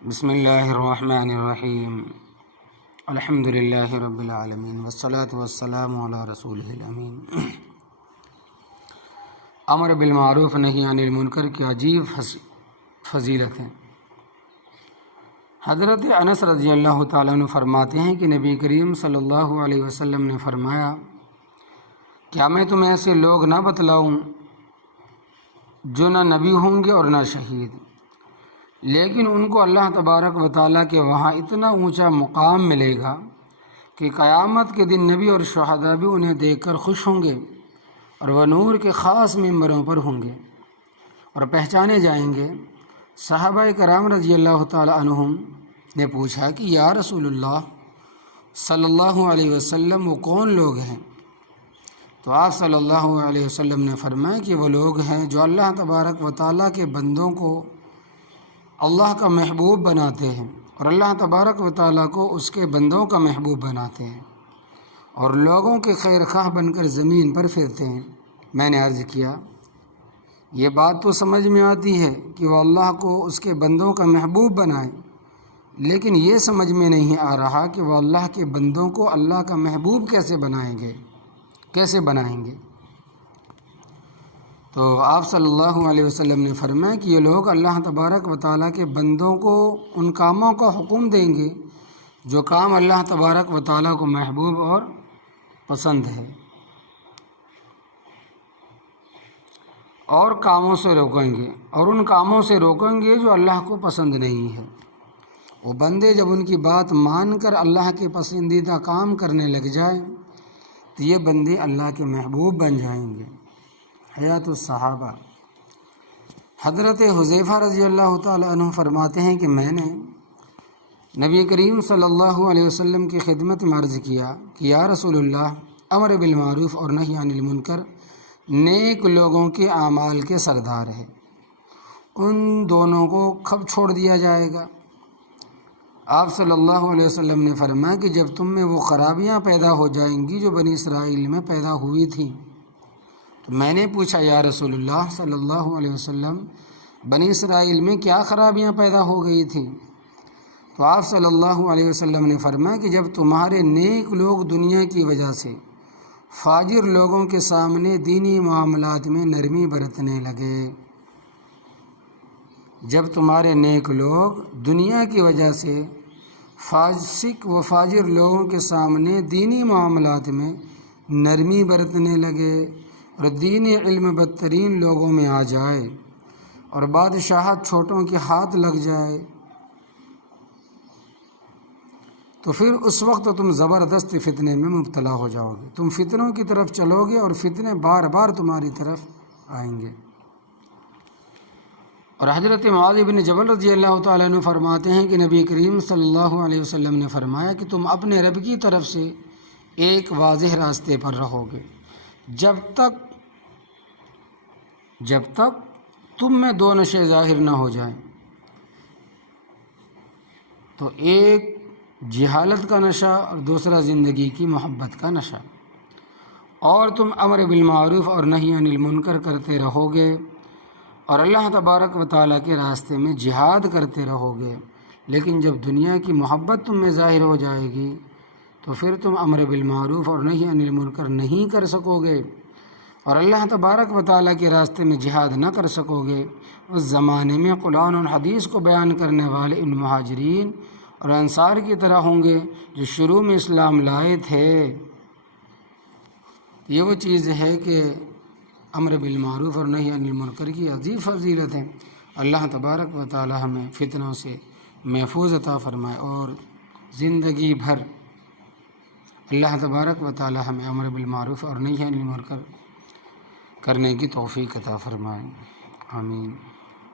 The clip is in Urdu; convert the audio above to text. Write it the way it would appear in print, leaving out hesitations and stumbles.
بسم اللہ الرحمن الرحیم الحمد للہ رب العالمین والصلاة والسلام علی رسولہ الامین۔ امر بالمعروف نہی عن المنکر کی عجیب فضیلت ہے۔ حضرت انس رضی اللہ تعالیٰ عنہ فرماتے ہیں کہ نبی کریم صلی اللہ علیہ وسلم نے فرمایا، کیا میں تمہیں ایسے لوگ نہ بتلاؤں جو نہ نبی ہوں گے اور نہ شہید، لیکن ان کو اللہ تبارک و تعالیٰ کے وہاں اتنا اونچا مقام ملے گا کہ قیامت کے دن نبی اور شہداء بھی انہیں دیکھ کر خوش ہوں گے اور وہ نور کے خاص ممبروں پر ہوں گے اور پہچانے جائیں گے۔ صحابہ کرام رضی اللہ تعالیٰ عنہم نے پوچھا کہ یا رسول اللہ صلی اللہ علیہ وسلم وہ کون لوگ ہیں؟ تو آپ صلی اللہ علیہ وسلم نے فرمایا کہ وہ لوگ ہیں جو اللہ تبارک و تعالیٰ کے بندوں کو اللہ کا محبوب بناتے ہیں اور اللہ تبارک و تعالیٰ کو اس کے بندوں کا محبوب بناتے ہیں اور لوگوں کے خیر خواہ بن کر زمین پر پھرتے ہیں۔ میں نے عرض کیا، یہ بات تو سمجھ میں آتی ہے کہ وہ اللہ کو اس کے بندوں کا محبوب بنائیں، لیکن یہ سمجھ میں نہیں آ رہا کہ وہ اللہ کے بندوں کو اللہ کا محبوب کیسے بنائیں گے۔ تو آپ صلی اللہ علیہ وسلم نے فرمایا کہ یہ لوگ اللہ تبارک و تعالیٰ کے بندوں کو ان کاموں کا حکم دیں گے جو کام اللہ تبارک و تعالیٰ کو محبوب اور پسند ہے، اور کاموں سے روکیں گے اور ان کاموں سے روکیں گے جو اللہ کو پسند نہیں ہے۔ وہ بندے جب ان کی بات مان کر اللہ کے پسندیدہ کام کرنے لگ جائیں تو یہ بندے اللہ کے محبوب بن جائیں گے۔ حیات الصحابہ۔ حضرت حذیفہ رضی اللہ تعالیٰ عنہ فرماتے ہیں کہ میں نے نبی کریم صلی اللہ علیہ وسلم کی خدمت میں عرض کیا کہ یا رسول اللہ، امر بالمعروف اور نہی عن المنکر نیک لوگوں کے اعمال کے سردار ہے، ان دونوں کو کب چھوڑ دیا جائے گا؟ آپ صلی اللہ علیہ وسلم نے فرمایا کہ جب تم میں وہ خرابیاں پیدا ہو جائیں گی جو بنی اسرائیل میں پیدا ہوئی تھیں۔ تو میں نے پوچھا، یا رسول اللہ صلی اللہ علیہ وسلم، بنی اسرائیل میں کیا خرابیاں پیدا ہو گئی تھیں؟ تو آپ صلی اللہ علیہ وسلم نے فرمایا کہ جب تمہارے نیک لوگ دنیا کی وجہ سے فاجر لوگوں کے سامنے دینی معاملات میں نرمی برتنے لگے۔ جب تمہارے نیک لوگ دنیا کی وجہ سے فاسق و فاجر لوگوں کے سامنے دینی معاملات میں نرمی برتنے لگے اور دین علم بدترین لوگوں میں آ جائے اور بادشاہت چھوٹوں کے ہاتھ لگ جائے، تو پھر اس وقت تم زبردست فتنے میں مبتلا ہو جاؤ گے، تم فتنوں کی طرف چلو گے اور فتنے بار بار تمہاری طرف آئیں گے۔ اور حضرت معاذ بن جبل رضی اللہ تعالیٰ عنہ فرماتے ہیں کہ نبی کریم صلی اللہ علیہ وسلم نے فرمایا کہ تم اپنے رب کی طرف سے ایک واضح راستے پر رہو گے جب تک تم میں دو نشے ظاہر نہ ہو جائیں، تو ایک جہالت کا نشہ اور دوسرا زندگی کی محبت کا نشہ، اور تم امر بالمعروف اور نہی عن المنکر کرتے رہو گے اور اللہ تبارک و تعالیٰ کے راستے میں جہاد کرتے رہو گے، لیکن جب دنیا کی محبت تم میں ظاہر ہو جائے گی تو پھر تم امر بالمعروف اور نہی عن المنکر نہیں کر سکو گے اور اللہ تبارک و تعالیٰ کے راستے میں جہاد نہ کر سکو گے۔ اس زمانے میں قرآن اور حدیث کو بیان کرنے والے ان مہاجرین اور انصار کی طرح ہوں گے جو شروع میں اسلام لائے تھے۔ یہ وہ چیز ہے کہ امر بالمعروف اور نہی عن المنکر کی عظیم فضیلت ہے۔ اللہ تبارک و تعالی ہمیں فتنوں سے محفوظ عطا فرمائے اور زندگی بھر اللہ تبارک و تعالی ہمیں امر بالمعروف اور نہی عن المنکر کرنے کی توفیق عطا فرمائے۔ آمین۔